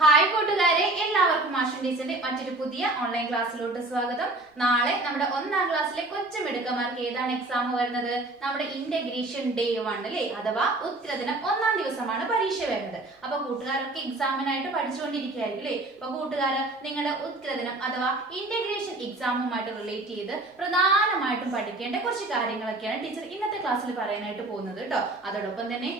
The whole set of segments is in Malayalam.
ഹായ് കൂട്ടുകാരെ, എല്ലാവർക്കും ആശുൻ ടീച്ചറിന്റെ മറ്റൊരു പുതിയ ഓൺലൈൻ ക്ലാസ്സിലോട്ട് സ്വാഗതം. നാളെ നമ്മുടെ 1ാം ക്ലാസ്സിലെ കൊച്ചുമിടുക്കന്മാർക്ക് ഏതാണ് എക്സാം വരുന്നത്? നമ്മുടെ ഇന്റഗ്രേഷൻ ഡേ 1 അല്ലേ, അഥവാ ഉത്തരദിനം 1ാം ദിവസമാണ് പരീക്ഷ വരുന്നത്. അപ്പൊ കൂട്ടുകാരൊക്കെ എക്സാമിനായിട്ട് പഠിച്ചുകൊണ്ടിരിക്കുകയായിരിക്കും അല്ലേ. അപ്പൊ കൂട്ടുകാര് നിങ്ങളുടെ ഉത്തരദിനം അഥവാ ഇന്റഗ്രേഷൻ എക്സാമുമായിട്ട് റിലേറ്റ് ചെയ്ത് പ്രധാനമായിട്ടും പഠിക്കേണ്ട കുറച്ച് കാര്യങ്ങളൊക്കെയാണ് ടീച്ചർ ഇന്നത്തെ ക്ലാസ്സിൽ പറയാനായിട്ട് പോകുന്നത് കേട്ടോ. അതോടൊപ്പം തന്നെ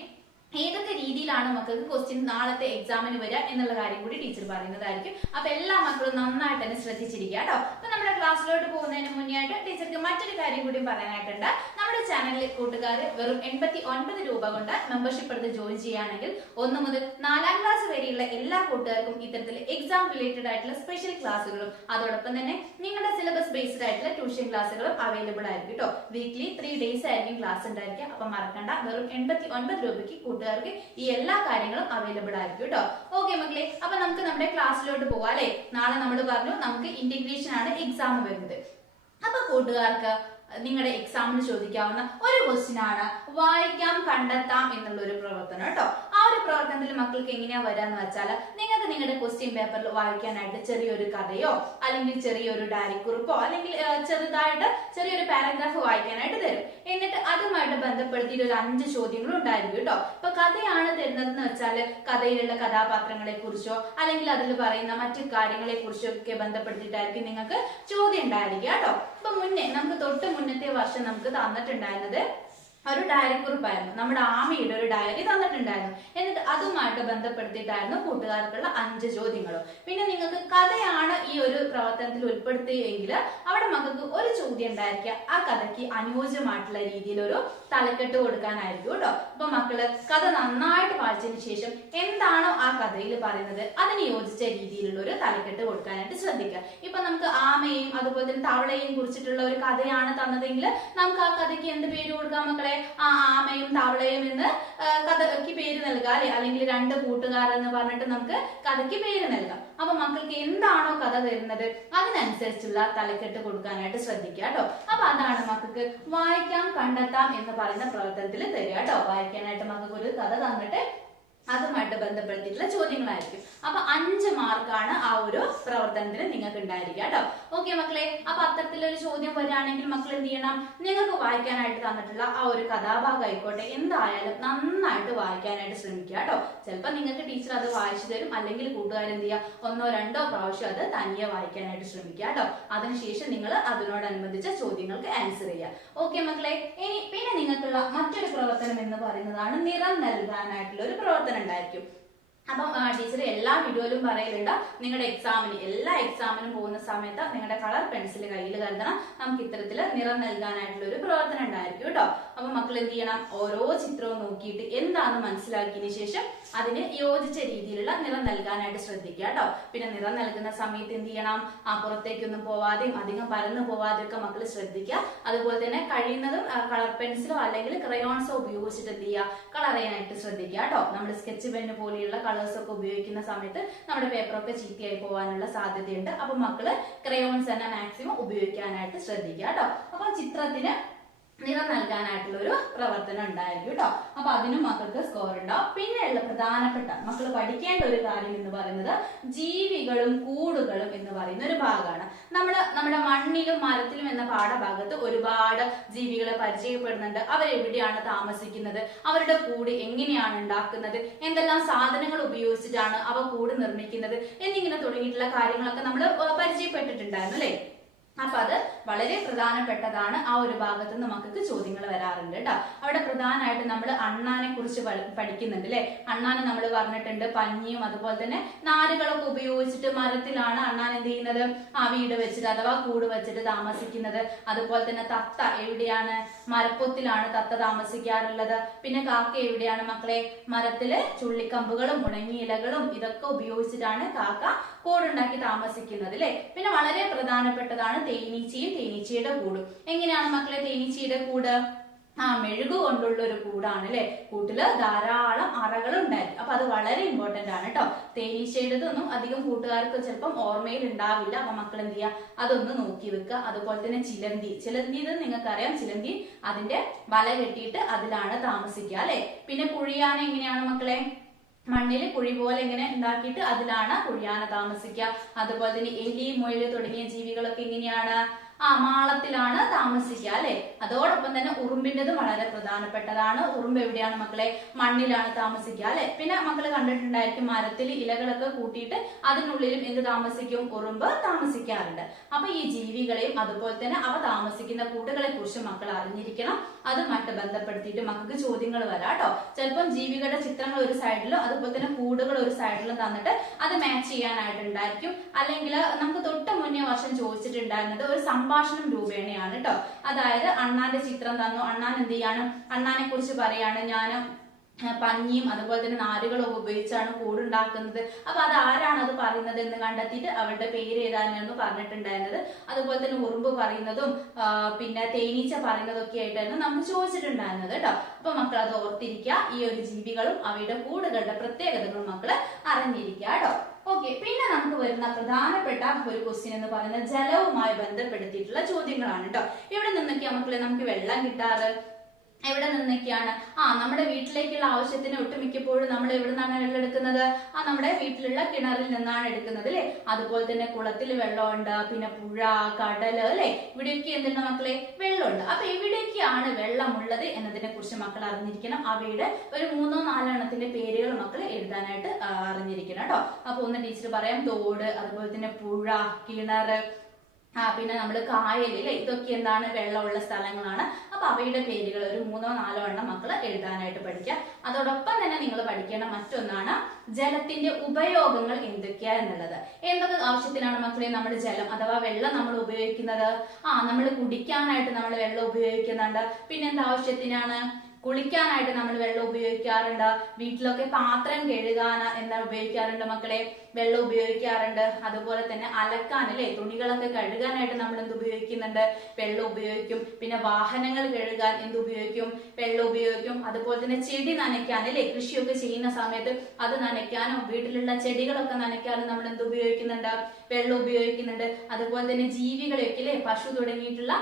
ഏതൊക്കെ രീതിയിലാണ് മക്കൾക്ക് ക്വസ്റ്റ്യൻ നാളത്തെ എക്സാമിന് വരിക എന്നുള്ള കാര്യം കൂടി ടീച്ചർ പറയുന്നതായിരിക്കും. അപ്പൊ എല്ലാ മക്കളും നന്നായിട്ട് തന്നെ ശ്രദ്ധിച്ചിരിക്കുക കേട്ടോ. അപ്പൊ നമ്മുടെ ക്ലാസ്സിലോട്ട് പോകുന്നതിന് മുന്നേ ആയിട്ട് ടീച്ചർക്ക് മറ്റൊരു കാര്യം കൂടി പറയാനായിട്ടുണ്ട്. നമ്മുടെ ചാനലിലെ കൂട്ടുകാർ വെറും 89 രൂപ കൊണ്ട് മെമ്പർഷിപ്പ് എടുത്ത് ജോയിൻ ചെയ്യുകയാണെങ്കിൽ 1 മുതൽ 4ാം ക്ലാസ് വരെയുള്ള എല്ലാ കൂട്ടുകാർക്കും ഇത്തരത്തിൽ എക്സാം റിലേറ്റഡ് ആയിട്ടുള്ള സ്പെഷ്യൽ ക്ലാസ്സുകളും അതോടൊപ്പം തന്നെ നിങ്ങളുടെ സിലബസ് ബേസ്ഡ് ആയിട്ടുള്ള ട്യൂഷൻ ക്ലാസ്സുകളും അവൈലബിൾ ആയിരിക്കും കേട്ടോ. വീക്ക്ലി 3 ഡേയ്സ് ആയിരിക്കും ക്ലാസ് ഉണ്ടായിരിക്കുക. അപ്പൊ മറക്കണ്ട, വെറും 89 രൂപയ്ക്ക് കൂട്ടുകാർക്ക് ഈ എല്ലാ കാര്യങ്ങളും അവൈലബിൾ ആയിരിക്കും കേട്ടോ. ഓക്കെ മക്കളെ, അപ്പൊ നമുക്ക് നമ്മുടെ ക്ലാസ്സിലോട്ട് പോവാം അല്ലെ. നാളെ നമ്മൾ പറഞ്ഞു നമുക്ക് ഇന്റഗ്രേഷൻ ആണ് എക്സാം വരുന്നത്. അപ്പൊ കൂട്ടുകാർക്ക് നിങ്ങളുടെ എക്സാമിന് ചോദിക്കാവുന്ന ഒരു ക്വസ്റ്റ്യൻ ആണ് വായിക്കാം കണ്ടെത്താം എന്നുള്ള ഒരു പ്രവർത്തനം കേട്ടോ. ആ ഒരു പ്രവർത്തനത്തിൽ മക്കൾക്ക് എങ്ങനെയാ വരാന്ന് വെച്ചാൽ നിങ്ങൾക്ക് നിങ്ങളുടെ ക്വസ്റ്റ്യൻ പേപ്പറിൽ വായിക്കാനായിട്ട് ചെറിയൊരു കഥയോ അല്ലെങ്കിൽ ചെറിയൊരു ഡയറി കുറിപ്പോ അല്ലെങ്കിൽ ചെറിയൊരു പാരഗ്രാഫ് വായിക്കാനായിട്ട് തരും. എന്നിട്ട് അതുമായിട്ട് ബന്ധപ്പെടുത്തിയിട്ട് ഒരു 5 ചോദ്യങ്ങൾ ഉണ്ടായിരിക്കും കേട്ടോ. ഇപ്പൊ കഥയാണ് തരുന്നതെന്ന് വെച്ചാൽ കഥയിലുള്ള കഥാപാത്രങ്ങളെ കുറിച്ചോ അല്ലെങ്കിൽ അതിൽ പറയുന്ന മറ്റു കാര്യങ്ങളെ കുറിച്ചോ ഒക്കെ ബന്ധപ്പെടുത്തിയിട്ടായിരിക്കും നിങ്ങൾക്ക് ചോദ്യം ഉണ്ടായിരിക്കുക കേട്ടോ. ഇപ്പൊ നമുക്ക് തൊട്ട് മുന്നത്തെ വർഷം നമുക്ക് തന്നിട്ടുണ്ടായിരുന്നത് ഒരു ഡയറി കുറിപ്പായിരുന്നു. നമ്മുടെ ആമയുടെ ഒരു ഡയറി തന്നിട്ടുണ്ടായിരുന്നു. എന്നിട്ട് അതുമായിട്ട് ബന്ധപ്പെടുത്തിയിട്ടായിരുന്നു കൂട്ടുകാർക്കുള്ള 5 ചോദ്യങ്ങളും. പിന്നെ നിങ്ങൾക്ക് കഥയാണ് ഈ ഒരു പ്രവർത്തനത്തിൽ ഉൾപ്പെടുത്തിയെങ്കിൽ അവിടെ മക്കൾക്ക് ഒരു ചോദ്യം ഉണ്ടായിരിക്കുക. ആ കഥയ്ക്ക് അനുയോജ്യമായിട്ടുള്ള രീതിയിൽ ഒരു തലക്കെട്ട് കൊടുക്കാനായിരിക്കും കേട്ടോ. അപ്പൊ മക്കള് കഥ നന്നായിട്ട് വായിച്ചതിന് ശേഷം എന്താണോ ആ കഥയിൽ പറയുന്നത് അതിന് യോജിച്ച രീതിയിലുള്ള ഒരു തലക്കെട്ട് കൊടുക്കാനായിട്ട് ശ്രദ്ധിക്കുക. ഇപ്പൊ നമുക്ക് ആമയും അതുപോലെ തന്നെ തവളയെയും കുറിച്ചിട്ടുള്ള ഒരു കഥയാണ് തന്നതെങ്കിൽ നമുക്ക് ആ കഥയ്ക്ക് എന്ത് പേര് കൊടുക്കാം മക്കളെ? ആ ആമയും തവളയും എന്ന് കഥയ്ക്ക് പേര് നൽകാം അല്ലെ. അല്ലെങ്കിൽ 2 കൂട്ടുകാർ എന്ന് പറഞ്ഞിട്ട് നമുക്ക് കഥയ്ക്ക് പേര് നൽകാം. അപ്പൊ മക്കൾക്ക് എന്താണോ കഥ തരുന്നത് അതിനനുസരിച്ചുള്ള തലക്കെട്ട് കൊടുക്കാനായിട്ട് ശ്രദ്ധിക്കുക കേട്ടോ. അപ്പൊ അതാണ് മക്കൾക്ക് വായിക്കാം കണ്ടെത്താം എന്ന് പറയുന്ന പ്രവർത്തനത്തിൽ തരിക കേട്ടോ. വായിക്കാനായിട്ട് മക്കൾക്ക് ഒരു കഥ തന്നിട്ട് അതുമായിട്ട് ബന്ധപ്പെടുത്തിയിട്ടുള്ള ചോദ്യങ്ങളായിരിക്കും. അപ്പൊ 5 മാർക്കാണ് ആ ഒരു പ്രവർത്തനത്തിന് നിങ്ങൾക്ക് ഉണ്ടായിരിക്കുക കേട്ടോ. ഓക്കെ മക്കളെ, അപ്പൊ അത്തരത്തിലൊരു ചോദ്യം വരികയാണെങ്കിൽ മക്കൾ എന്ത് ചെയ്യണം? നിങ്ങൾക്ക് വായിക്കാനായിട്ട് തന്നിട്ടുള്ള ആ ഒരു കഥാഭാഗം ആയിക്കോട്ടെ എന്തായാലും നന്നായിട്ട് വായിക്കാനായിട്ട് ശ്രമിക്കുക കേട്ടോ. ചിലപ്പോൾ നിങ്ങൾക്ക് ടീച്ചർ അത് വായിച്ചു തരും, അല്ലെങ്കിൽ കൂട്ടുകാർ എന്ത് ചെയ്യുക 1ഓ 2ഓ പ്രാവശ്യം അത് തനിയെ വായിക്കാനായിട്ട് ശ്രമിക്കുക കേട്ടോ. അതിനുശേഷം നിങ്ങൾ അതിനോടനുബന്ധിച്ച ചോദ്യങ്ങൾക്ക് ആൻസർ ചെയ്യുക. ഓക്കെ മക്കളെ, പിന്നെ നിങ്ങൾക്കുള്ള മറ്റൊരു പ്രവർത്തനം എന്ന് പറയുന്നതാണ് നിറം നൽകാനായിട്ടുള്ള ഒരു പ്രവർത്തനം ഉണ്ടായിരിക്കും. അപ്പം ടീച്ചർ എല്ലാ വീഡിയോയിലും പറയലുണ്ട്, നിങ്ങളുടെ എല്ലാ എക്സാമിനും പോകുന്ന സമയത്ത് നിങ്ങളുടെ കളർ പെൻസിൽ കയ്യിൽ കരുതണം. നമുക്ക് ഇത്തരത്തിൽ നിറം നൽകാനായിട്ടുള്ള ഒരു പ്രവർത്തനം ഉണ്ടായിരിക്കും കേട്ടോ. അപ്പൊ മക്കൾ എന്ത് ചെയ്യണം? ഓരോ ചിത്രവും നോക്കിയിട്ട് എന്താണെന്ന് മനസ്സിലാക്കിയതിനു ശേഷം അതിന് യോജിച്ച രീതിയിലുള്ള നിറം നൽകാനായിട്ട് ശ്രദ്ധിക്കുക കേട്ടോ. പിന്നെ നിറം നൽകുന്ന സമയത്ത് എന്ത് ചെയ്യണം? പുറത്തേക്കൊന്നും പോവാതെയും അധികം പരന്നു പോവാതെയും ഒക്കെ മക്കൾ ശ്രദ്ധിക്കുക. അതുപോലെ തന്നെ കഴിയുന്നതും കളർ പെൻസിലോ അല്ലെങ്കിൽ ക്രയോൺസോ ഉപയോഗിച്ചിട്ട് എന്ത് ചെയ്യുക? കളർ ചെയ്യാനായിട്ട് ശ്രദ്ധിക്കുക കേട്ടോ. നമ്മൾ സ്കെച്ച് പെന്ന് പോലെയുള്ള ഒക്കെ ഉപയോഗിക്കുന്ന സമയത്ത് നമ്മുടെ പേപ്പറൊക്കെ ചീത്തയായി പോകാനുള്ള സാധ്യതയുണ്ട്. അപ്പൊ മക്കള് ക്രയോൺസ് തന്നെ മാക്സിമം ഉപയോഗിക്കാനായിട്ട് ശ്രദ്ധിക്കുക കേട്ടോ. അപ്പൊ ചിത്രത്തിന് നിറം നൽകാനായിട്ടുള്ള ഒരു പ്രവർത്തനം ഉണ്ടായിരിക്കും കേട്ടോ. അപ്പൊ അതിനും മക്കൾക്ക് സ്കോർ ഉണ്ടാവും. പിന്നെയുള്ള പ്രധാനപ്പെട്ട മക്കൾ പഠിക്കേണ്ട ഒരു കാര്യം എന്ന് പറയുന്നത് ജീവികളും കൂടുകളും എന്ന് പറയുന്ന ഒരു ഭാഗമാണ്. നമ്മുടെ മണ്ണിലും മരത്തിലും എന്ന പാഠഭാഗത്ത് ഒരുപാട് ജീവികളെ പരിചയപ്പെടുന്നുണ്ട്. അവരെവിടെയാണ് താമസിക്കുന്നത്, അവരുടെ കൂട് എങ്ങനെയാണ് ഉണ്ടാക്കുന്നത്, എന്തെല്ലാം സാധനങ്ങൾ ഉപയോഗിച്ചിട്ടാണ് അവ കൂട് നിർമ്മിക്കുന്നത് എന്നിങ്ങനെ തുടങ്ങിയിട്ടുള്ള കാര്യങ്ങളൊക്കെ നമ്മൾ പരിചയപ്പെട്ടിട്ടുണ്ടായിരുന്നു അല്ലെ. അപ്പൊ അത് വളരെ പ്രധാനപ്പെട്ടതാണ്. ആ ഒരു ഭാഗത്ത് നിന്ന് മക്കൾക്ക് ചോദ്യങ്ങൾ വരാറുണ്ട് കേട്ടോ. അവിടെ പ്രധാനമായിട്ട് നമ്മൾ അണ്ണാനെ കുറിച്ച് പഠിക്കുന്നുണ്ട് അല്ലെ. അണ്ണാനെ നമ്മൾ പറഞ്ഞിട്ടുണ്ട് പഞ്ഞിയും അതുപോലെ തന്നെ നാരുകളൊക്കെ ഉപയോഗിച്ചിട്ട് മരത്തിലാണ് അണ്ണാൻ എന്ത് ചെയ്യുന്നത്? ആ വീട് വെച്ചിട്ട് അഥവാ കൂട് വെച്ചിട്ട് താമസിക്കുന്നത്. അതുപോലെ തന്നെ തത്ത എവിടെയാണ്? മരപ്പൊത്തിലാണ് തത്ത താമസിക്കാറുള്ളത്. പിന്നെ കാക്ക എവിടെയാണ് മക്കളെ? മരത്തില് ചുള്ളിക്കമ്പുകളും ഉണങ്ങിയ ഇലകളും ഇതൊക്കെ ഉപയോഗിച്ചിട്ടാണ് കാക്ക കൂടുണ്ടാക്കി താമസിക്കുന്നത് അല്ലെ. പിന്നെ വളരെ പ്രധാനപ്പെട്ടതാണ് തേനീച്ചയും തേനീച്ചയുടെ കൂടും. എങ്ങനെയാണ് മക്കളെ തേനീച്ചയുടെ കൂട്? മെഴുകു കൊണ്ടുള്ള ഒരു കൂടാണ് അല്ലെ. കൂട്ടില് ധാരാളം അറകൾ ഉണ്ടായിരിക്കും. അപ്പൊ അത് വളരെ ഇമ്പോർട്ടന്റ് ആണ് കേട്ടോ. തേനീച്ചയുടേതൊന്നും അധികം കൂട്ടുകാർക്ക് ചിലപ്പം ഓർമ്മയിൽ ഉണ്ടാവില്ല. അപ്പൊ മക്കൾ എന്ത് ചെയ്യുക? അതൊന്ന് നോക്കി വെക്കുക. അതുപോലെ തന്നെ ചിലന്തി നിങ്ങൾക്കറിയാം. ചിലന്തി അതിന്റെ വല കെട്ടിയിട്ട് അതിലാണ് താമസിക്കുക അല്ലെ. പിന്നെ കുഴിയാന എങ്ങനെയാണ് മക്കളെ? മണ്ണിൽ കുഴി പോലെ ഇങ്ങനെ ഉണ്ടാക്കിയിട്ട് അതിലാണ് കുഴിയാന താമസിക്കുക. അതുപോലെ തന്നെ എലി, മുയൽ തുടങ്ങിയ ജീവികളൊക്കെ എങ്ങനെയാണ് മാളത്തിലാണ് താമസിക്കുക അല്ലെ. അതോടൊപ്പം തന്നെ ഉറുമ്പിൻ്റെതും വളരെ പ്രധാനപ്പെട്ടതാണ്. ഉറുമ്പ് എവിടെയാണ് മക്കളെ? മണ്ണിലാണ് താമസിക്കുക അല്ലെ. പിന്നെ മക്കള് കണ്ടിട്ടുണ്ടായിരിക്കും മരത്തിൽ ഇലകളൊക്കെ കൂട്ടിയിട്ട് അതിനുള്ളിലും എന്ത് താമസിക്കും? ഉറുമ്പ് താമസിക്കാറുണ്ട്. അപ്പൊ ഈ ജീവികളെയും അതുപോലെ തന്നെ അവ താമസിക്കുന്ന കൂടുകളെ കുറിച്ച് മക്കൾ അറിഞ്ഞിരിക്കണം. അതുമായിട്ട് ബന്ധപ്പെടുത്തിയിട്ട് മക്കൾക്ക് ചോദ്യങ്ങൾ വരാം കേട്ടോ. ചിലപ്പം ജീവികളുടെ ചിത്രങ്ങൾ ഒരു സൈഡിലും അതുപോലെ തന്നെ കൂടുകൾ ഒരു സൈഡിലും തന്നിട്ട് അത് മാച്ച് ചെയ്യാനായിട്ടുണ്ടായിരിക്കും. അല്ലെങ്കിൽ നമുക്ക് തൊട്ട് മുന്നേ വർഷം ചോദിച്ചിട്ടുണ്ടായിരുന്നത് ഒരു സംഭാഷണം രൂപേണയാണ് കേട്ടോ. അതായത് അണ്ണാന്റെ ചിത്രം തന്നു, അണ്ണാൻ എന്ത് ചെയ്യാണ്, അണ്ണാനെ കുറിച്ച് പറയാണ് ഞാൻ പഞ്ഞിയും അതുപോലെ തന്നെ നാരുകളും ഉപയോഗിച്ചാണ് കൂടുണ്ടാക്കുന്നത്. അപ്പൊ അത് ആരാണ് അത് പറയുന്നത് എന്ന് കണ്ടെത്തിയിട്ട് അവരുടെ പേര് ഏതാണെന്ന് പറഞ്ഞിട്ടുണ്ടായിരുന്നത്. അതുപോലെ തന്നെ ഉറുമ്പ് പറയുന്നതും പിന്നെ തേനീച്ച പറയുന്നതും ഒക്കെ ആയിട്ടായിരുന്നു നമുക്ക് ചോദിച്ചിട്ടുണ്ടായിരുന്നത് കേട്ടോ. അപ്പൊ മക്കൾ അത് ഓർത്തിരിക്കുക. ഈ ഒരു ജീവികളും അവയുടെ കൂടുകളുടെ പ്രത്യേകതകളും മക്കള് അറിഞ്ഞിരിക്കുക കേട്ടോ. ഓക്കെ, പിന്നെ നമുക്ക് വരുന്ന പ്രധാനപ്പെട്ട ഒരു ക്വസ്റ്റ്യൻ എന്ന് പറയുന്നത് ജലവുമായി ബന്ധപ്പെടുത്തിയിട്ടുള്ള ചോദ്യങ്ങളാണ് കേട്ടോ. ഇവിടെ നിന്നൊക്കെയാ മക്കളെ നമുക്ക് വെള്ളം കിട്ടാറ്? എവിടെ നിന്നൊക്കെയാണ്? നമ്മുടെ വീട്ടിലേക്കുള്ള ആവശ്യത്തിന് ഒട്ടുമിക്കപ്പോഴും നമ്മൾ എവിടെ നിന്നാണ് വെള്ളം എടുക്കുന്നത്? നമ്മുടെ വീട്ടിലുള്ള കിണറിൽ നിന്നാണ് എടുക്കുന്നത് അല്ലെ. അതുപോലെ തന്നെ കുളത്തിൽ വെള്ളമുണ്ട്, പിന്നെ പുഴ, കടല് അല്ലെ, ഇവിടെയൊക്കെ എന്തുണ്ട് മക്കളെ? വെള്ളമുണ്ട്. അപ്പൊ എവിടെയൊക്കെയാണ് വെള്ളമുള്ളത് എന്നതിനെ കുറിച്ച് മക്കൾ അറിഞ്ഞിരിക്കണം. അവയുടെ ഒരു 3-4 എണ്ണത്തിന്റെ പേരുകൾ മക്കൾ എഴുതാനായിട്ട് അറിഞ്ഞിരിക്കണം കേട്ടോ. അപ്പൊ ഒന്ന് ടീച്ചർ പറയാം. തോട്, അതുപോലെ തന്നെ പുഴ, കിണറ്, പിന്നെ നമ്മള് കായൽ അല്ലെ, ഇതൊക്കെ എന്താണ്? വെള്ളമുള്ള സ്ഥലങ്ങളാണ്. അപ്പൊ അവയുടെ പേരുകൾ ഒരു 3-4 എണ്ണം മക്കള് എഴുതാനായിട്ട് പഠിക്കുക. അതോടൊപ്പം തന്നെ നിങ്ങൾ പഠിക്കേണ്ട മറ്റൊന്നാണ് ജലത്തിന്റെ ഉപയോഗങ്ങൾ എന്തൊക്കെയാ എന്നുള്ളത്. എന്തൊക്കെ ആവശ്യത്തിനാണ് മക്കളെ നമ്മൾ ജലം അഥവാ വെള്ളം നമ്മൾ ഉപയോഗിക്കുന്നത്? നമ്മൾ കുടിക്കാനായിട്ട് നമ്മൾ വെള്ളം ഉപയോഗിക്കുന്നുണ്ട്. പിന്നെ എന്താവശ്യത്തിനാണ്? കുളിക്കാനായിട്ട് നമ്മൾ വെള്ളം ഉപയോഗിക്കാറുണ്ട്. വീട്ടിലൊക്കെ പാത്രം കഴുകാൻ എന്താ ഉപയോഗിക്കാറുണ്ട് മക്കളെ? വെള്ളം ഉപയോഗിക്കാറുണ്ട്. അതുപോലെ തന്നെ അലക്കാൻ അല്ലെ, തുണികളൊക്കെ കഴുകാനായിട്ട് നമ്മൾ എന്ത് ഉപയോഗിക്കുന്നുണ്ട്? വെള്ളം ഉപയോഗിക്കും. പിന്നെ വാഹനങ്ങൾ കഴുകാൻ എന്ത് ഉപയോഗിക്കും? വെള്ളം ഉപയോഗിക്കും. അതുപോലെ തന്നെ ചെടി നനയ്ക്കാൻ അല്ലെ, കൃഷിയൊക്കെ ചെയ്യുന്ന സമയത്ത് അത് നനയ്ക്കാനും വീട്ടിലുള്ള ചെടികളൊക്കെ നനയ്ക്കാനും നമ്മൾ എന്ത് ഉപയോഗിക്കുന്നുണ്ട്? വെള്ളം ഉപയോഗിക്കുന്നുണ്ട്. അതുപോലെ തന്നെ ജീവികളെയൊക്കെ അല്ലെ, പശു തുടങ്ങിയിട്ടുള്ള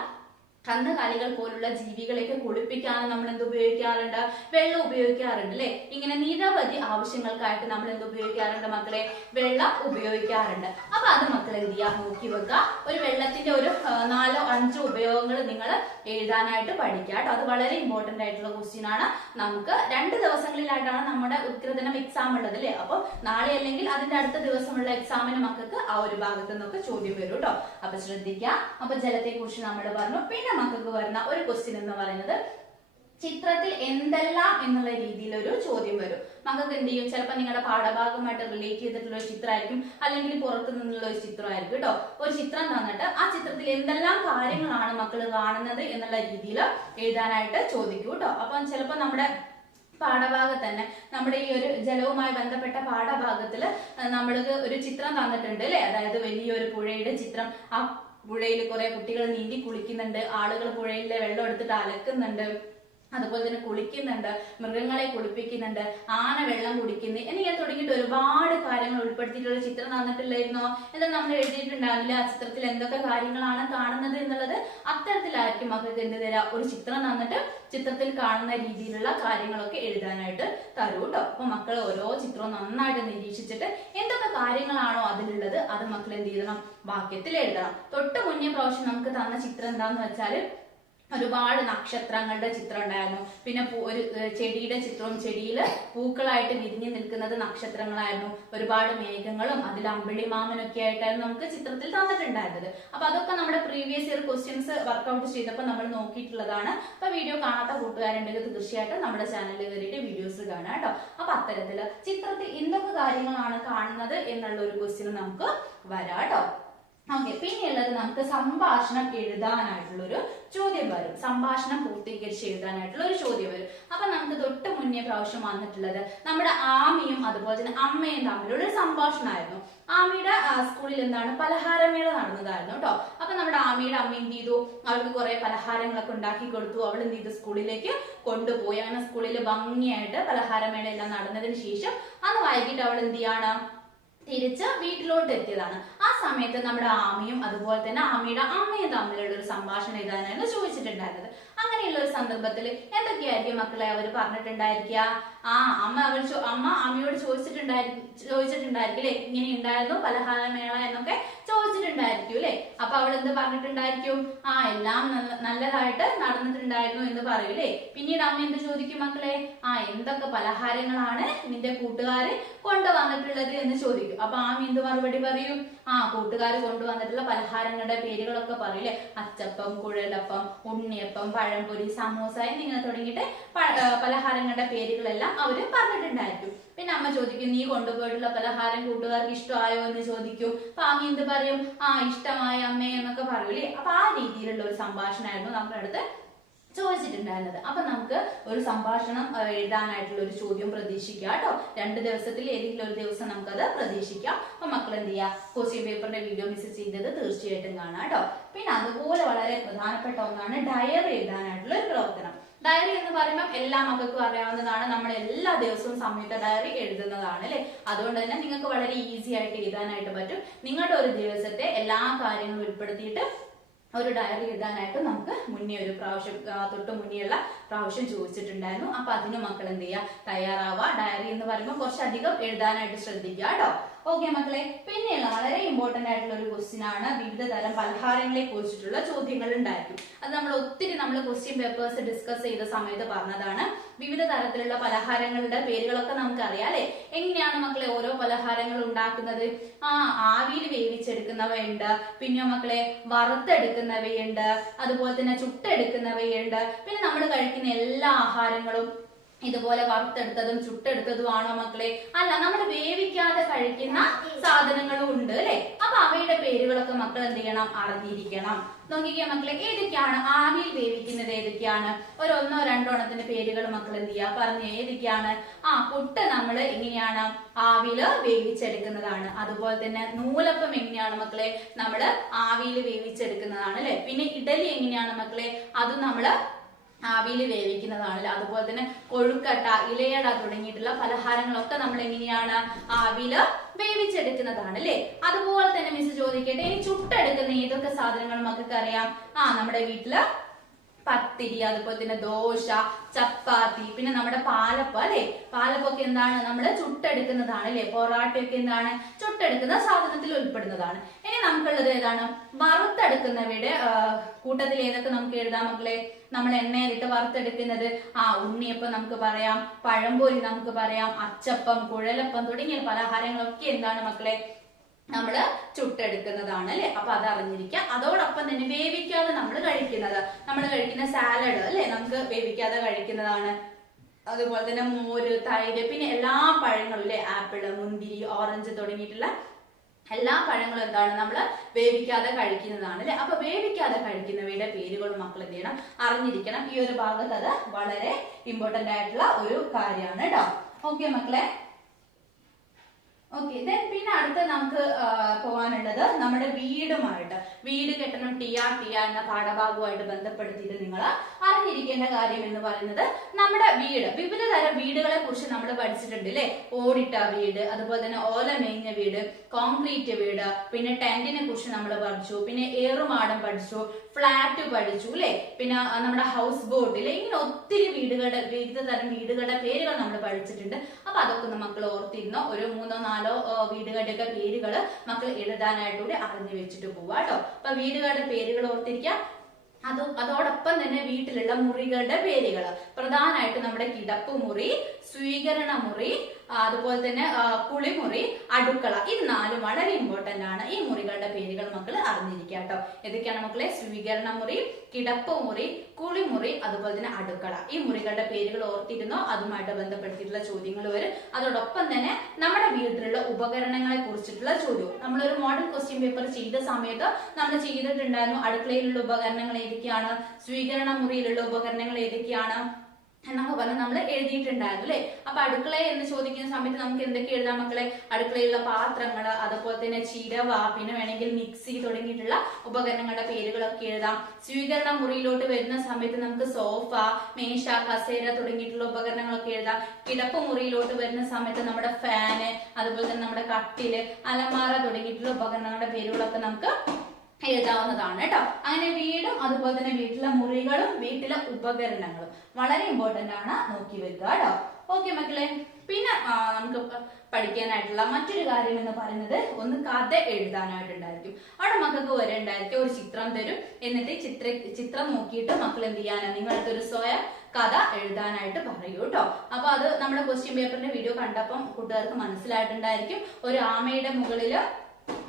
കന്നുകാലികൾ പോലുള്ള ജീവികളെയൊക്കെ കുളിപ്പിക്കാനും നമ്മൾ എന്ത് ഉപയോഗിക്കാറുണ്ട്? വെള്ളം ഉപയോഗിക്കാറുണ്ട് അല്ലെ. ഇങ്ങനെ നിരവധി ആവശ്യങ്ങൾക്കായിട്ട് നമ്മൾ എന്ത് ഉപയോഗിക്കാറുണ്ട് മക്കളെ? വെള്ളം ഉപയോഗിക്കാറുണ്ട്. അപ്പൊ അത് മക്കൾ എന്ത് ചെയ്യാ? നോക്കി വെക്കുക. ഒരു വെള്ളത്തിന്റെ ഒരു 4-5 ഉപയോഗങ്ങൾ നിങ്ങൾ എഴുതാനായിട്ട് പഠിക്കുക കേട്ടോ. അത് വളരെ ഇമ്പോർട്ടന്റ് ആയിട്ടുള്ള ക്വസ്റ്റ്യൻ ആണ്. നമുക്ക് 2 ദിവസങ്ങളിലായിട്ടാണ് നമ്മുടെ ഉത്കൃതനം എക്സാം ഉള്ളത് അല്ലെ. അപ്പൊ നാളെ അല്ലെങ്കിൽ അതിന്റെ അടുത്ത ദിവസമുള്ള എക്സാമിന് മക്കൾക്ക് ആ ഒരു ഭാഗത്ത് നിന്നൊക്കെ ചോദ്യം വരും കേട്ടോ. അപ്പൊ ശ്രദ്ധിക്കുക. അപ്പൊ ജലത്തെ കുറിച്ച് നമ്മൾ പറഞ്ഞു. പിന്നെ മക്കൾക്ക് വരുന്ന ഒരു ക്വസ്റ്റ്യൻ എന്ന് പറയുന്നത് ചിത്രത്തിൽ എന്തെല്ലാം എന്നുള്ള രീതിയിൽ ഒരു ചോദ്യം വരും. മക്കൾക്ക് എന്ത് ചെയ്യും? ചിലപ്പോൾ നിങ്ങളുടെ പാഠഭാഗമായിട്ട് റിലേറ്റ് ചെയ്തിട്ടുള്ള ഒരു ചിത്രമായിരിക്കും, അല്ലെങ്കിൽ പുറത്തു നിന്നുള്ള ഒരു ചിത്രമായിരിക്കും കേട്ടോ. ഒരു ചിത്രം തന്നിട്ട് ആ ചിത്രത്തിൽ എന്തെല്ലാം കാര്യങ്ങളാണ് മക്കൾ കാണുന്നത് എന്നുള്ള രീതിയിൽ എഴുതാനായിട്ട് ചോദിക്കും കേട്ടോ. അപ്പം ചിലപ്പോൾ നമ്മുടെ പാഠഭാഗത്ത് തന്നെ നമ്മുടെ ഈ ഒരു ജലവുമായി ബന്ധപ്പെട്ട പാഠഭാഗത്തില് നമ്മൾക്ക് ഒരു ചിത്രം തന്നിട്ടുണ്ട് അല്ലെ. അതായത് വലിയൊരു പുഴയുടെ ചിത്രം. ആ പുഴയിൽ കുറെ കുട്ടികൾ നീന്തി കുളിക്കുന്നുണ്ട്, ആളുകൾ പുഴയിലെ വെള്ളം എടുത്തിട്ട് അലക്കുന്നുണ്ട്, അതുപോലെ തന്നെ കുളിക്കുന്നുണ്ട്, മൃഗങ്ങളെ കുളിപ്പിക്കുന്നുണ്ട്, ആന വെള്ളം കുടിക്കുന്നു എന്നിങ്ങനെ തുടങ്ങിയിട്ട് ഒരുപാട് കാര്യങ്ങൾ ഉൾപ്പെടുത്തിയിട്ടുള്ള ചിത്രം തന്നിട്ടില്ലായിരുന്നോ? എന്താ നമ്മൾ എഴുതിയിട്ടുണ്ടാവില്ല ആ ചിത്രത്തിൽ എന്തൊക്കെ കാര്യങ്ങളാണ് കാണുന്നത് എന്നുള്ളത്. അത്തരത്തിലായിരിക്കും മക്കൾക്ക് എന്ത് തരാ? ഒരു ചിത്രം തന്നിട്ട് ചിത്രത്തിൽ കാണുന്ന രീതിയിലുള്ള കാര്യങ്ങളൊക്കെ എഴുതാനായിട്ട് തരൂ കേട്ടോ. അപ്പൊ മക്കൾ ഓരോ ചിത്രവും നന്നായിട്ട് നിരീക്ഷിച്ചിട്ട് എന്തൊക്കെ കാര്യങ്ങളാണോ അതിലുള്ളത് അത് മക്കൾ എന്ത് ചെയ്യണം? വാക്യത്തിൽ എഴുതണം. തൊട്ട് മുന്നേ പ്രാവശ്യം നമുക്ക് തന്ന ചിത്രം എന്താന്ന് വെച്ചാല് ഒരുപാട് നക്ഷത്രങ്ങളുടെ ചിത്രം ഉണ്ടായിരുന്നു. പിന്നെ ഒരു ചെടിയുടെ ചിത്രവും, ചെടിയിൽ പൂക്കളായിട്ട് വിരിഞ്ഞു നിൽക്കുന്നത് നക്ഷത്രങ്ങളായിരുന്നു. ഒരുപാട് മേഘങ്ങളും അതിൽ അമ്പിളിമാമനൊക്കെ ആയിട്ടായിരുന്നു നമുക്ക് ചിത്രത്തിൽ തന്നിട്ടുണ്ടായിരുന്നത്. അപ്പൊ അതൊക്കെ നമ്മുടെ പ്രീവിയസ് ഇയർ ക്വസ്റ്റ്യൻസ് വർക്ക്ഔട്ട് ചെയ്തപ്പോൾ നമ്മൾ നോക്കിയിട്ടുള്ളതാണ്. അപ്പൊ വീഡിയോ കാണാത്ത കൂട്ടുകാരുണ്ടെങ്കിൽ തീർച്ചയായിട്ടും നമ്മുടെ ചാനലിൽ കയറിയിട്ട് വീഡിയോസ് കാണാം കേട്ടോ. അപ്പൊ അത്തരത്തില് ചിത്രത്തിൽ എന്തൊക്കെ കാര്യങ്ങളാണ് കാണുന്നത് എന്നുള്ള ഒരു ക്വസ്റ്റ്യൻ നമുക്ക് വരാം കേട്ടോ. ഓക്കെ, പിന്നെയുള്ളത് നമുക്ക് സംഭാഷണം എഴുതാനായിട്ടുള്ളൊരു ചോദ്യം വരും. സംഭാഷണം പൂർത്തീകരിച്ച് എഴുതാനായിട്ടുള്ള ഒരു ചോദ്യം വരും. അപ്പൊ നമുക്ക് തൊട്ട് മുന്നേ പ്രാവശ്യം വന്നിട്ടുള്ളത് നമ്മുടെ ആമിയും അതുപോലെ തന്നെ അമ്മയും തമ്മിലുള്ള ഒരു സംഭാഷണമായിരുന്നു. ആമിയുടെ സ്കൂളിൽ എന്താണ് പലഹാരമേള നടന്നതായിരുന്നു കേട്ടോ. അപ്പൊ നമ്മുടെ ആമിയുടെ അമ്മ എന്ത് ചെയ്തു? അവൾക്ക് കുറെ പലഹാരങ്ങളൊക്കെ ഉണ്ടാക്കി കൊടുത്തു. അവൾ എന്ത് ചെയ്തു? സ്കൂളിലേക്ക് കൊണ്ടുപോയി. അങ്ങനെ സ്കൂളിൽ ഭംഗിയായിട്ട് പലഹാരമേള എല്ലാം നടന്നതിന് ശേഷം അന്ന് വൈകിട്ട് അവൾ എന്ത് ചെയ്യാണ്? തിരിച്ച് വീട്ടിലോട്ട് എത്തിയതാണ്. ആ സമയത്ത് നമ്മുടെ ആമിയും അതുപോലെ തന്നെ ആമിയുടെ അമ്മയും തമ്മിലുള്ള ഒരു സംഭാഷണം എഴുതാനായിരുന്നു ചോദിച്ചിട്ടുണ്ടായിരുന്നത്. അങ്ങനെയുള്ള ഒരു സന്ദർഭത്തിൽ എന്തൊക്കെയായിരിക്കും മക്കളെ അവർ പറഞ്ഞിട്ടുണ്ടായിരിക്കുക? അമ്മ അമ്മയോട് ചോദിച്ചിട്ടുണ്ടായിരിക്കും അല്ലെ, ഇങ്ങനെ ഉണ്ടായിരുന്നു പലഹാരമേള എന്നൊക്കെ ചോദിച്ചിട്ടുണ്ടായിരിക്കും അല്ലെ. അപ്പൊ അവൾ എന്ത് പറഞ്ഞിട്ടുണ്ടായിരിക്കും? എല്ലാം നല്ലതായിട്ട് നടന്നിട്ടുണ്ടായിരുന്നു എന്ന് പറയും അല്ലെ. പിന്നീട് അമ്മ എന്ത് ചോദിക്കും മക്കളെ? എന്തൊക്കെ പലഹാരങ്ങളാണ് നിന്റെ കൂട്ടുകാര് കൊണ്ടുവന്നിട്ടുള്ളത് എന്ന് ചോദിക്കും. അപ്പൊ ആമി എന്ത് മറുപടി പറയും? കൂട്ടുകാര് കൊണ്ടുവന്നിട്ടുള്ള പലഹാരങ്ങളുടെ പേരുകളൊക്കെ പറയൂലേ. അച്ചപ്പം, കുഴലപ്പം, ഉണ്ണിയപ്പം, പഴംപൊരി, സമൂസ എന്നിങ്ങനെ തുടങ്ങിയിട്ട് പലഹാരങ്ങളുടെ പേരുകളെല്ലാം അവര് പറഞ്ഞിട്ടുണ്ടായിരിക്കും. പിന്നെ അമ്മ ചോദിക്കും, നീ കൊണ്ടുപോയിട്ടുള്ള പലഹാരം കൂട്ടുകാർക്ക് ഇഷ്ടമായോ എന്ന് ചോദിക്കും. അപ്പൊ ആമി എന്ത് പറയും? ഇഷ്ടമായ അമ്മേ എന്നൊക്കെ പറയൂലേ. അപ്പൊ ആ രീതിയിലുള്ള ഒരു സംഭാഷണമായിരുന്നു നമ്മുടെ അടുത്ത് ചോദിച്ചിട്ടുണ്ടായിരുന്നത്. അപ്പൊ നമുക്ക് ഒരു സംഭാഷണം എഴുതാനായിട്ടുള്ള ഒരു ചോദ്യം പ്രതീക്ഷിക്കാം കേട്ടോ. 2 ദിവസത്തിൽ ഏതെങ്കിലും ഒരു ദിവസം നമുക്കത് പ്രതീക്ഷിക്കാം. അപ്പൊ മക്കൾ എന്ത് ചെയ്യാ? ക്വസ്റ്റ്യൻ പേപ്പറിന്റെ വീഡിയോ മിസ് ചെയ്തത് തീർച്ചയായിട്ടും കാണാം കേട്ടോ. പിന്നെ അതുപോലെ വളരെ പ്രധാനപ്പെട്ട ഒന്നാണ് ഡയറി എഴുതാനായിട്ടുള്ള ഒരു പ്രവർത്തനം. ഡയറി എന്ന് പറയുമ്പോൾ എല്ലാ മക്കൾക്കും അറിയാവുന്നതാണ്. നമ്മൾ എല്ലാ ദിവസവും സംയുക്ത ഡയറി എഴുതുന്നതാണ് അല്ലെ. അതുകൊണ്ട് തന്നെ നിങ്ങൾക്ക് വളരെ ഈസി ആയിട്ട് എഴുതാനായിട്ട് പറ്റും. നിങ്ങളുടെ ഒരു ദിവസത്തെ എല്ലാ കാര്യങ്ങളും ഉൾപ്പെടുത്തിയിട്ട് ഒരു ഡയറി എഴുതാനായിട്ട് നമുക്ക് മുന്നേ ഒരു പ്രാവശ്യം തൊട്ട് മുന്നേയുള്ള പ്രാവശ്യം ചോദിച്ചിട്ടുണ്ടായിരുന്നു. അപ്പൊ അതിന് മക്കൾ എന്ത് ചെയ്യുക? തയ്യാറാവുക. ഡയറി എന്ന് പറയുമ്പോൾ കുറച്ചധികം എഴുതാനായിട്ട് ശ്രദ്ധിക്കുക കേട്ടോ. ഓക്കെ മക്കളെ, പിന്നെയുള്ള വളരെ ഇമ്പോർട്ടന്റ് ആയിട്ടുള്ള ഒരു ക്വസ്റ്റ്യൻ ആണ് വിവിധ തരം പലഹാരങ്ങളെ കുറിച്ചിട്ടുള്ള ചോദ്യങ്ങൾ ഉണ്ടായിരിക്കും. അത് നമ്മൾ ക്വസ്റ്റ്യൻ പേപ്പേഴ്സ് ഡിസ്കസ് ചെയ്ത സമയത്ത് പറഞ്ഞതാണ്. വിവിധ തരത്തിലുള്ള പലഹാരങ്ങളുടെ പേരുകളൊക്കെ നമുക്ക് അറിയാം അല്ലെ. എങ്ങനെയാണ് മക്കളെ ഓരോ പലഹാരങ്ങൾ ഉണ്ടാക്കുന്നത്? ആവിയിൽ വേവിച്ചെടുക്കുന്നവയുണ്ട്, പിന്നെ മക്കളെ വറുത്തെടുക്കുന്നവയുണ്ട്, അതുപോലെ തന്നെ ചുട്ടെടുക്കുന്നവയുണ്ട്. പിന്നെ നമ്മൾ കഴിക്കുന്ന എല്ലാ ആഹാരങ്ങളും ഇതുപോലെ വറുത്തെടുത്തതും ചുട്ടെടുത്തതും ആണോ മക്കളെ? അല്ല, നമ്മൾ വേവിക്കാതെ കഴിക്കുന്ന സാധനങ്ങളും ഉണ്ട് അല്ലെ. അപ്പൊ അവയുടെ പേരുകളൊക്കെ മക്കൾ എന്ത് ചെയ്യണം? അറിഞ്ഞിരിക്കണം. നോക്കിക്കേ മക്കളെ, ഏതൊക്കെയാണ് ആവിയിൽ വേവിക്കുന്നത്? ഏതൊക്കെയാണ്? ഒരു 1-2 എണ്ണത്തിന്റെ പേരുകൾ മക്കൾ എന്ത് ചെയ്യാ? പറഞ്ഞു. ഏതൊക്കെയാണ്? പുട്ട് നമ്മൾ എങ്ങനെയാണ്? ആവിയിൽ വേവിച്ചെടുക്കുന്നതാണ്. അതുപോലെ തന്നെ നൂലപ്പം എങ്ങനെയാണ് മക്കളെ? നമ്മള് ആവിയിൽ വേവിച്ചെടുക്കുന്നതാണ് അല്ലെ. പിന്നെ ഇഡലി എങ്ങനെയാണ് മക്കളെ? അതും നമ്മള് ആവിയിൽ വേവിക്കുന്നതാണല്ലോ. അതുപോലെ തന്നെ കൊഴുക്കട്ട, ഇലയട തുടങ്ങിയിട്ടുള്ള പലഹാരങ്ങളൊക്കെ നമ്മൾ എങ്ങനെയാണ്? ആവിയിൽ വേവിച്ചെടുക്കുന്നതാണ് അല്ലെ. അതുപോലെ തന്നെ മിസ് ചോദിക്കട്ടെ, ഇനി ചുട്ടെടുക്കുന്ന ഏതൊക്കെ സാധനങ്ങൾ മക്കൾക്ക് അറിയാം? നമ്മുടെ വീട്ടില് പത്തിരി, അതുപോലെ തന്നെ ദോശ, ചപ്പാത്തി, പിന്നെ നമ്മുടെ പാലപ്പം അല്ലെ. പാലപ്പൊക്കെ എന്താണ്? നമ്മൾ ചുട്ടെടുക്കുന്നതാണ് അല്ലെ. പൊറാട്ടയൊക്കെ എന്താണ്? ചുട്ടെടുക്കുന്ന സാധനത്തിൽ ഉൾപ്പെടുന്നതാണ്. ഇനി നമുക്കുള്ളത് ഏതാണ്? വറുത്തെടുക്കുന്നവയുടെ കൂട്ടത്തിൽ ഏതൊക്കെ നമുക്ക് എഴുതാം മക്കളെ? നമ്മൾ എണ്ണയിലിട്ട് വറുത്തെടുക്കുന്നത് ഉണ്ണിയപ്പം നമുക്ക് പറയാം, പഴംപൊരി നമുക്ക് പറയാം, അച്ചപ്പം, കുഴലപ്പം തുടങ്ങിയ പലഹാരങ്ങളൊക്കെ എന്താണ് മക്കളെ? നമ്മള് ചുട്ടെടുക്കുന്നതാണ് അല്ലെ. അപ്പൊ അത് അറിഞ്ഞിരിക്കുക. അതോടൊപ്പം തന്നെ വേവിക്കാതെ നമ്മൾ കഴിക്കുന്ന സാലഡ് അല്ലെ, നമുക്ക് വേവിക്കാതെ കഴിക്കുന്നതാണ്. അതുപോലെ തന്നെ മോര്, തൈര്, പിന്നെ എല്ലാ പഴങ്ങളും അല്ലെ, ആപ്പിള്, മുന്തിരി, ഓറഞ്ച് തുടങ്ങിയിട്ടുള്ള എല്ലാ പഴങ്ങളും എന്താണ്? നമ്മൾ വേവിക്കാതെ കഴിക്കുന്നതാണ് അല്ലെ. അപ്പൊ വേവിക്കാതെ കഴിക്കുന്നവയുടെ പേരുകളും മക്കൾ എന്ത് ചെയ്യണം? അറിഞ്ഞിരിക്കണം. ഈ ഒരു ഭാഗത്ത് അത് വളരെ ഇമ്പോർട്ടന്റ് ആയിട്ടുള്ള ഒരു കാര്യമാണ് കേട്ടോ. ഓക്കെ മക്കളെ. ഓക്കെ, പിന്നെ അടുത്ത് നമുക്ക് പോകാനുള്ളത് നമ്മുടെ വീടുമായിട്ട്. വീട് കെട്ടണം ടിയ എന്ന പാഠഭാഗവുമായിട്ട് ബന്ധപ്പെടുത്തിയിട്ട് നിങ്ങൾ അറിഞ്ഞിരിക്കേണ്ട കാര്യം എന്ന് പറയുന്നത് നമ്മുടെ വീട്. വിവിധ തരം വീടുകളെ കുറിച്ച് നമ്മൾ പഠിച്ചിട്ടുണ്ട് അല്ലെ. ഓടിട്ട വീട്, അതുപോലെ തന്നെ ഓല മേഞ്ഞ വീട്, കോൺക്രീറ്റ് വീട്, പിന്നെ ടെന്റിനെ കുറിച്ച് നമ്മൾ പഠിച്ചു, പിന്നെ ഏറുമാടം പഠിച്ചു, ഫ്ലാറ്റ് പഠിച്ചു അല്ലെ, പിന്നെ നമ്മുടെ ഹൗസ് ബോട്ട് അല്ലെ. ഇങ്ങനെ ഒത്തിരി വിവിധ തരം വീടുകളുടെ പേരുകൾ നമ്മൾ പഠിച്ചിട്ടുണ്ട്. അപ്പൊ അതൊക്കെ മക്കൾ ഓർത്തിരുന്നോ? ഒരു 3-4 വീടുകളുടെ പേരുകൾ മക്കൾ എഴുതാനായിട്ടൂടെ അറിഞ്ഞു വെച്ചിട്ട് പോവാ കേട്ടോ. അപ്പൊ വീടുകളുടെ പേരുകൾ ഓർത്തിരിക്കാം. അതോടൊപ്പം തന്നെ വീട്ടിലുള്ള മുറികളുടെ പേരുകൾ പ്രധാനമായിട്ട് നമ്മുടെ കിടപ്പുമുറി, സ്വീകരണ മുറി, അതുപോലെ തന്നെ കുളിമുറി, അടുക്കള, ഇത് 4 വളരെ ഇമ്പോർട്ടന്റ് ആണ്. ഈ മുറികളുടെ പേരുകൾ മക്കൾ അറിഞ്ഞിരിക്കുക കേട്ടോ. ഏതൊക്കെയാണ് മക്കളെ? സ്വീകരണ മുറി, കിടപ്പുമുറി, കുളിമുറി, അതുപോലെ തന്നെ അടുക്കള. ഈ മുറികളുടെ പേരുകൾ ഓർത്തിരുന്നോ? അതുമായിട്ട് ബന്ധപ്പെടുത്തിയിട്ടുള്ള ചോദ്യങ്ങൾ വരും. അതോടൊപ്പം തന്നെ നമ്മുടെ വീട്ടിലുള്ള ഉപകരണങ്ങളെ കുറിച്ചിട്ടുള്ള ചോദ്യവും നമ്മളൊരു മോഡൽ ക്വസ്റ്റ്യൻ പേപ്പർ ചെയ്ത സമയത്ത് നമ്മൾ ചെയ്തിട്ടുണ്ടായിരുന്നു. അടുക്കളയിലുള്ള ഉപകരണങ്ങൾ ഏതൊക്കെയാണ്? സ്വീകരണ മുറിയിലുള്ള ഉപകരണങ്ങൾ ഏതൊക്കെയാണ് എന്നൊക്കെ പറഞ്ഞ് നമ്മൾ എഴുതിയിട്ടുണ്ടായിരുന്നു അല്ലെ. അപ്പൊ അടുക്കള എന്ന് ചോദിക്കുന്ന സമയത്ത് നമുക്ക് എന്തൊക്കെ എഴുതാം മക്കളെ? അടുക്കളയിലുള്ള പാത്രങ്ങൾ, അതുപോലെ തന്നെ ചിരവ, പിന്നെ വേണമെങ്കിൽ മിക്സി തുടങ്ങിയിട്ടുള്ള ഉപകരണങ്ങളുടെ പേരുകളൊക്കെ എഴുതാം. സ്വീകരണ മുറിയിലോട്ട് വരുന്ന സമയത്ത് നമുക്ക് സോഫ, മേശ, കസേര തുടങ്ങിയിട്ടുള്ള ഉപകരണങ്ങളൊക്കെ എഴുതാം. കിടപ്പ് മുറിയിലോട്ട് വരുന്ന സമയത്ത് നമ്മുടെ ഫാന്, അതുപോലെ തന്നെ നമ്മുടെ കട്ടില്, അലമാര തുടങ്ങിയിട്ടുള്ള ഉപകരണങ്ങളുടെ പേരുകളൊക്കെ നമുക്ക് എഴുതാവുന്നതാണ് കേട്ടോ. അങ്ങനെ വീടും അതുപോലെ തന്നെ വീട്ടിലെ മുറികളും വീട്ടിലെ ഉപകരണങ്ങളും വളരെ ഇമ്പോർട്ടന്റ് ആണ്, നോക്കി വെക്കുക കേട്ടോ. ഓക്കെ മക്കളെ, പിന്നെ നമുക്ക് പഠിക്കാനായിട്ടുള്ള മറ്റൊരു കാര്യം എന്ന് പറയുന്നത് ഒന്ന് കഥ എഴുതാനായിട്ടുണ്ടായിരിക്കും. അവിടെ മക്കൾക്ക് വരണ്ടായിരിക്കും, ഒരു ചിത്രം തരും, എന്നിട്ട് ചിത്രം നോക്കിയിട്ട് മക്കൾ എന്ത് ചെയ്യാനാണ്, നിങ്ങളടുത്ത് ഒരു സ്വയം കഥ എഴുതാനായിട്ട് പറയൂ കേട്ടോ. അപ്പൊ അത് നമ്മുടെ ക്വസ്റ്റ്യൻ പേപ്പറിന്റെ വീഡിയോ കണ്ടപ്പം കൂട്ടുകാർക്ക് മനസ്സിലായിട്ടുണ്ടായിരിക്കും. ഒരു ആമയുടെ മുകളില്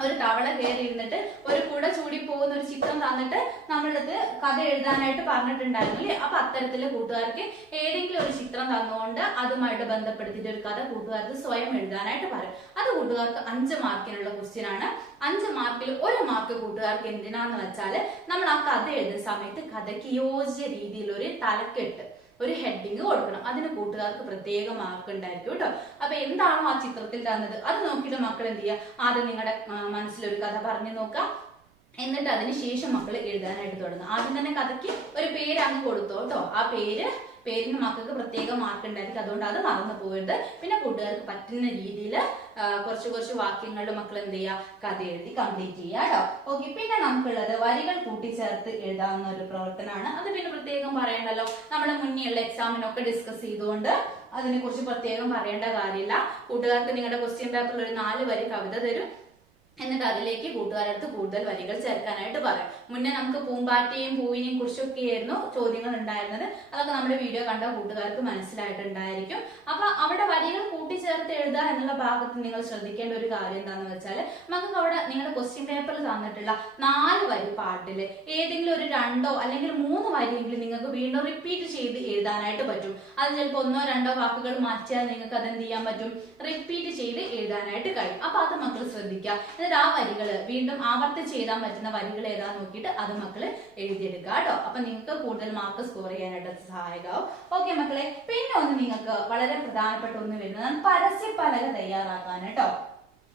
ഒരു തവള കയറി ഇരുന്നിട്ട് ഒരു കുട ചൂടി പോകുന്ന ഒരു ചിത്രം തന്നിട്ട് നമ്മളുടെ അടുത്ത് കഥ എഴുതാനായിട്ട് പറഞ്ഞിട്ടുണ്ടായിരുന്നു അല്ലേ. അപ്പൊ അത്തരത്തില് കൂട്ടുകാർക്ക് ഏതെങ്കിലും ഒരു ചിത്രം തന്നുകൊണ്ട് അതുമായിട്ട് ബന്ധപ്പെടുത്തിയിട്ട് ഒരു കഥ കൂട്ടുകാർക്ക് സ്വയം എഴുതാനായിട്ട് പറയും. അത് കൂട്ടുകാർക്ക് 5 മാർക്കിനുള്ള ക്വസ്റ്റ്യൻ ആണ്. 5 മാർക്കിൽ 1 മാർക്ക് കൂട്ടുകാർക്ക് എന്തിനാന്ന് വെച്ചാല് നമ്മൾ ആ കഥ എഴുതുന്ന സമയത്ത് കഥയ്ക്ക് യോജിച്ച രീതിയിൽ ഒരു തലക്കെട്ട്, ഒരു ഹെഡിങ് കൊടുക്കണം. അതിന് കൂട്ടുകാർക്ക് പ്രത്യേക മാർക്ക് ഉണ്ടായിരിക്കും കേട്ടോ. അപ്പൊ എന്താണോ ആ ചിത്രത്തിൽ തന്നത് അത് നോക്കിയിട്ട് മക്കൾ എന്ത് ചെയ്യുക, ആദ്യം നിങ്ങളുടെ മനസ്സിലൊരു കഥ പറഞ്ഞു നോക്കാം, എന്നിട്ട് അതിന് ശേഷം മക്കൾ എഴുതാനായിട്ട് തുടങ്ങും. ആദ്യം തന്നെ കഥയ്ക്ക് ഒരു പേര് അങ്ങ് കൊടുത്തോ കേട്ടോ. ആ പേരിന് മക്കൾക്ക് പ്രത്യേക മാർക്ക് ഉണ്ടായിരിക്കും, അതുകൊണ്ട് അത് മറന്നു പോകരുത്. പിന്നെ കൂട്ടുകാർക്ക് പറ്റുന്ന രീതിയിൽ കുറച്ച് വാക്യങ്ങളുടെ മക്കൾ എന്ത് ചെയ്യുക, കഥ എഴുതി കംപ്ലീറ്റ് ചെയ്യുക കേട്ടോ. ഓക്കെ, പിന്നെ നമുക്കുള്ളത് വരികൾ കൂട്ടിച്ചേർത്ത് എഴുതാവുന്ന ഒരു പ്രവർത്തനമാണ്. അത് പിന്നെ പ്രത്യേകം പറയണ്ടല്ലോ, നമ്മുടെ മുന്നേയുള്ള എക്സാമിനൊക്കെ ഡിസ്കസ് ചെയ്തുകൊണ്ട് അതിനെ കുറിച്ച് പ്രത്യേകം പറയേണ്ട കാര്യമില്ല. കൂട്ടുകാർക്ക് നിങ്ങളുടെ ക്വസ്റ്റ്യൻ പേപ്പറിൽ ഒരു 4 വരി കവിത തരും, എന്നിട്ട് അതിലേക്ക് കൂട്ടുകാരടുത്ത് കൂടുതൽ വരികൾ ചേർക്കാനായിട്ട് പറയും. മുന്നേ നമുക്ക് പൂമ്പാറ്റയും പൂവിനെയും കുറിച്ചൊക്കെയായിരുന്നു ചോദ്യങ്ങൾ ഉണ്ടായിരുന്നത്. അതൊക്കെ നമ്മുടെ വീഡിയോ കണ്ട കൂട്ടുകാർക്ക് മനസ്സിലായിട്ടുണ്ടായിരിക്കും. അപ്പൊ അവിടെ വരികൾ കൂട്ടിച്ചേർത്ത് എഴുതുക എന്നുള്ള ഭാഗത്ത് നിങ്ങൾ ശ്രദ്ധിക്കേണ്ട ഒരു കാര്യം എന്താണെന്ന് വെച്ചാൽ, നമുക്ക് അവിടെ നിങ്ങളുടെ ക്വസ്റ്റ്യൻ പേപ്പറിൽ തന്നിട്ടുള്ള 4 വരി പാട്ടില് ഏതെങ്കിലും ഒരു 2 അല്ലെങ്കിൽ 3 വരിയെങ്കിലും നിങ്ങൾക്ക് വീണ്ടും റിപ്പീറ്റ് ചെയ്ത് എഴുതാനായിട്ട് പറ്റും. അത് ചിലപ്പോൾ 1 or 2 വാക്കുകൾ മാറ്റിയാൽ നിങ്ങൾക്ക് അതെന്ത് ചെയ്യാൻ പറ്റും, റിപ്പീറ്റ് ചെയ്ത് എഴുതാനായിട്ട് കഴിയും. അപ്പൊ അത് മക്കൾ ശ്രദ്ധിക്കുക. ആ വരികൾ വീണ്ടും ആവർത്തിച്ച് എഴുതാൻ പറ്റുന്ന വരികൾ ഏതാന്ന് നോക്കിയിട്ട് അത് മക്കള് എഴുതിയെടുക്കുക കേട്ടോ. അപ്പൊ നിങ്ങൾക്ക് കൂടുതൽ മാർക്ക് സ്കോർ ചെയ്യാനായിട്ട് സഹായകമാവും. ഓക്കെ മക്കളെ, പിന്നെ ഒന്ന് നിങ്ങൾക്ക് വളരെ പ്രധാനപ്പെട്ട ഒന്ന് വരുന്നതാണ് പരസ്യപ്പലക തയ്യാറാക്കാൻ കേട്ടോ.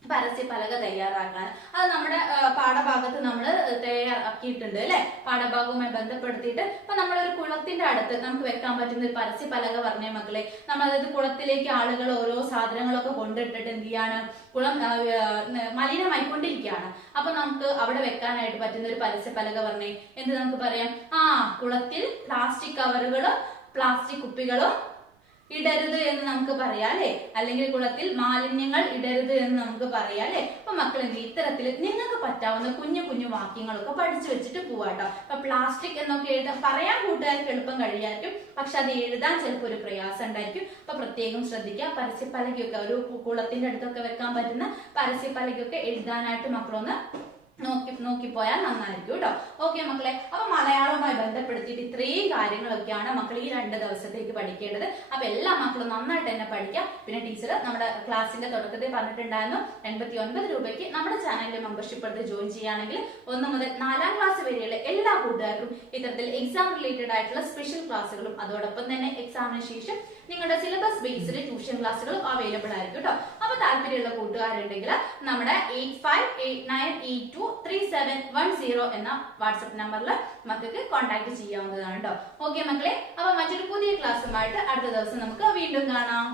പരസ്യപ്പലക തയ്യാറാക്കാൻ അത് നമ്മുടെ പാഠഭാഗത്ത് നമ്മൾ തയ്യാറാക്കിയിട്ടുണ്ട് അല്ലെ. പാഠഭാഗവുമായി ബന്ധപ്പെടുത്തിയിട്ട് ഇപ്പൊ നമ്മളൊരു കുളത്തിന്റെ അടുത്ത് നമുക്ക് വെക്കാൻ പറ്റുന്ന ഒരു പരസ്യപ്പലക പറഞ്ഞ മക്കളെ, നമ്മൾ അതായത് കുളത്തിലേക്ക് ആളുകൾ ഓരോ സാധനങ്ങളൊക്കെ കൊണ്ടിട്ടിട്ട് എന്ത് ചെയ്യാണ്, കുളം മലിനമായിക്കൊണ്ടിരിക്കുകയാണ്. അപ്പൊ നമുക്ക് അവിടെ വെക്കാനായിട്ട് പറ്റുന്ന ഒരു പരസ്യപ്പലക പറഞ്ഞേ, എന്ത് നമുക്ക് പറയാം, കുളത്തിൽ പ്ലാസ്റ്റിക് കവറുകളും പ്ലാസ്റ്റിക് കുപ്പികളും ഇടരുത് എന്ന് നമുക്ക് പറയാം അല്ലെ, അല്ലെങ്കിൽ കുളത്തിൽ മാലിന്യങ്ങൾ ഇടരുത് എന്ന് നമുക്ക് പറയാം അല്ലെ. അപ്പൊ മക്കൾ എന്ത് ഇത്തരത്തിൽ നിങ്ങൾക്ക് പറ്റാവുന്ന കുഞ്ഞു വാക്യങ്ങളൊക്കെ പഠിച്ചു വെച്ചിട്ട് പോവാട്ടോ. അപ്പൊ പ്ലാസ്റ്റിക് എന്നൊക്കെ എഴുതാൻ പറയാൻ കൂട്ടുകാർക്ക് എളുപ്പം കഴിയായിരിക്കും, പക്ഷെ അത് എഴുതാൻ ചിലപ്പോൾ ഒരു പ്രയാസം ഉണ്ടായിരിക്കും. അപ്പൊ പ്രത്യേകം ശ്രദ്ധിക്കുക. പരസ്യപ്പലകയൊക്കെ ഒരു കുളത്തിന്റെ അടുത്തൊക്കെ വെക്കാൻ പറ്റുന്ന പരസ്യപ്പലകയൊക്കെ എഴുതാനായിട്ട് മക്കളൊന്ന് നോക്കിപ്പോയാൽ നന്നായിരിക്കും കേട്ടോ. ഓക്കെ മക്കളെ, അപ്പൊ മലയാളവുമായി ബന്ധപ്പെടുത്തിയിട്ട് ഇത്രയും കാര്യങ്ങളൊക്കെയാണ് മക്കൾ ഈ 2 ദിവസത്തേക്ക് പഠിക്കേണ്ടത്. അപ്പൊ എല്ലാ മക്കളും നന്നായിട്ട് തന്നെ പഠിക്കാം. പിന്നെ ടീച്ചർ നമ്മുടെ ക്ലാസ്സിന്റെ തുടക്കത്തിൽ പറഞ്ഞിട്ടുണ്ടായിരുന്നു 89 രൂപയ്ക്ക് നമ്മുടെ ചാനലിലെ മെമ്പർഷിപ്പ് എടുത്ത് ജോയിൻ ചെയ്യുകയാണെങ്കിൽ 1 മുതൽ 4ാം ക്ലാസ് വരെയുള്ള എല്ലാ കൂട്ടുകാർക്കും ഇത്തരത്തിൽ എക്സാം റിലേറ്റഡ് ആയിട്ടുള്ള സ്പെഷ്യൽ ക്ലാസ്സുകളും അതോടൊപ്പം തന്നെ എക്സാമിന് ശേഷം നിങ്ങളുടെ സിലബസ് ബേസ്ഡ് ട്യൂഷൻ ക്ലാസ്സുകൾ അവൈലബിൾ ആയിരിക്കും കേട്ടോ. അപ്പൊ താല്പര്യമുള്ള കൂട്ടുകാരുണ്ടെങ്കിൽ നമ്മുടെ 8589823710 എന്ന വാട്സ്ആപ്പ് നമ്പറിൽ മക്കൾക്ക് കോൺടാക്ട് ചെയ്യാവുന്നതാണ് കേട്ടോ. ഓക്കെ മക്കളെ, അപ്പൊ മറ്റൊരു പുതിയ ക്ലാസ്സുമായിട്ട് അടുത്ത ദിവസം നമുക്ക് വീണ്ടും കാണാം.